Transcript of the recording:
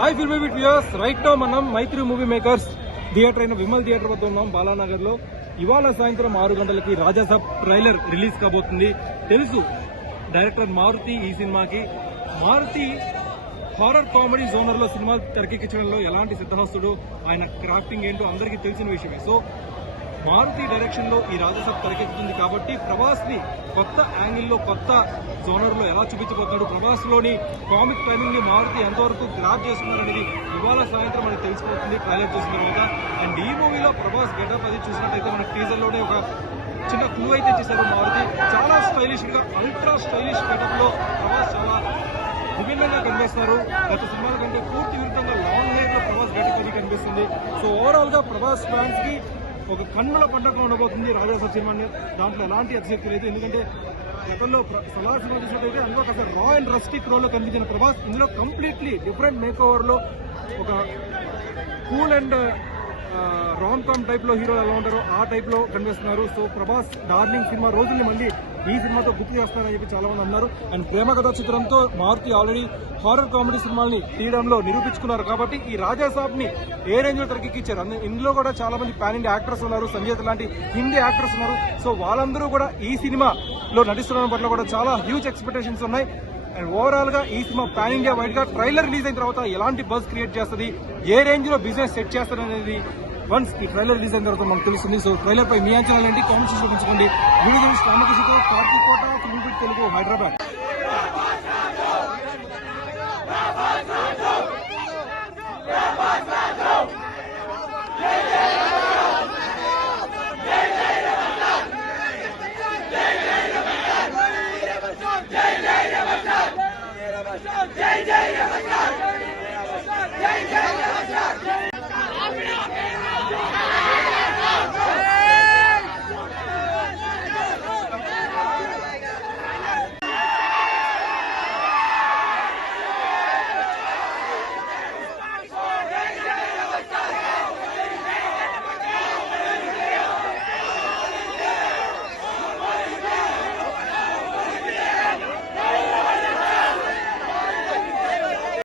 Hi film with viewers. Right now మనం మైత్రి movie makers theatre అయిన Vimal theatre వద్ద ఉన్నాం బాలానగర్ లో. ఇవాళ సాయంత్రం 6 గంటలకి రాజాసాబ్ ట్రైలర్ రిలీజ్ కాబోతుంది. తెలుసు డైరెక్టర్ మారుతి ఈ సినిమాకి. మారుతి హారర్ కామెడీ జోనర్ లో సినిమా తెరకెక్కించడంలో ఎలాంటి సిద్ధహస్తుడు, ఆయన క్రాఫ్టింగ్ ఏంటో అందరికీ తెలిసిన విషయమే. సో మారుతి డైరెక్షన్ లో ఈ రాజాసాబ్ తెరకెక్కుతుంది కాబట్టి ప్రభాస్ ని కొత్త యాంగిల్లో కొత్త జోనర్ లో ఎలా చూపించబోతున్నాడు, ప్రభాస్ లోని కామిక్ టైమింగ్ ని మారుతి ఎంతవరకు గ్రాప్ చేస్తున్నారనేది ఇవాళ సాయంత్రం మనకు తెలిసిపోతుంది ట్రైలర్ చూసిన తర్వాత. అండ్ ఈ మూవీలో ప్రభాస్ గెటప్ అది చూసినట్టయితే మనకు టీజర్ లోనే ఒక చిన్న క్లూ అయితే చేశారు మారుతి. చాలా స్టైలిష్ గా, అల్ట్రా స్టైలిష్ గెటప్ లో ప్రభాస్ చాలా విభిన్నంగా కనిపిస్తారు. గత సినిమాల కంటే పూర్తి విరుద్ధంగా లాంగ్ హెయిర్ లో ప్రభాస్ గెటప్ అది కనిపిస్తుంది. సో ఓవరాల్ గా ప్రభాస్ ఫ్యాన్స్ కి ఒక కన్నుల పండగ ఉండబోతుంది రాజాసాబ్ సినిమా. దాంట్లో ఎలాంటి అతిశక్తి లేదు, ఎందుకంటే గతంలో సలార్ సినిమా చూసినట్టయితే అందులో కాస్త రా అండ్ రస్టిక్ రోల్ లో కనిపించిన ప్రభాస్ ఇందులో కంప్లీట్లీ డిఫరెంట్ మేక్ ఓవర్ లో ఒక cool and rom com type లో హీరో ఎలా ఉంటారో ఆ టైప్ లో కనిపిస్తున్నారు. సో ప్రభాస్ డార్లింగ్ సినిమా రోజుల్ని మళ్ళీ ఈ సినిమాతో గుర్తు చేస్తారని చెప్పి చాలా మంది అన్నారు. అండ్ ప్రేమ కథా చిత్రంతో మారుతి ఆల్రెడీ హారర్ కామెడీ సినిమాల్ని తీయడంలో నిరూపించుకున్నారు కాబట్టి ఈ రాజాసాబ్ ని ఏ రేంజ్ లో తెరకెక్కించారు. ఇందులో కూడా చాలా మంది పాన్ ఇండియా యాక్టర్స్ ఉన్నారు, సంజయ్ లాంటి హిందీ యాక్టర్స్ ఉన్నారు. సో వాళ్ళందరూ కూడా ఈ సినిమాలో నటిస్తున్న పట్ల కూడా చాలా హ్యూజ్ ఎక్స్పెక్టేషన్స్ ఉన్నాయి. అండ్ ఓవరాల్ గా ఈ సినిమా పాన్ ఇండియా వైడ్ గా ట్రైలర్ రిలీజ్ అయిన తర్వాత ఎలాంటి బజ్ క్రియేట్ చేస్తుంది, ఏ రేంజ్ లో బిజినెస్ సెట్ చేస్తారు అనేది వన్స్ ఈ ట్రైలర్ రిలీజ్ అయిన తర్వాత మనకు తెలుస్తుంది. సో ట్రైలర్ పై మీ అంచనాలు ఏంటి, కామెంట్స్ చూపించుకోండి. వీడియో రామకృష్ణతో కార్తీక్ కోట, ఫిల్మ్ విత్ తెలుగు, హైదరాబాద్.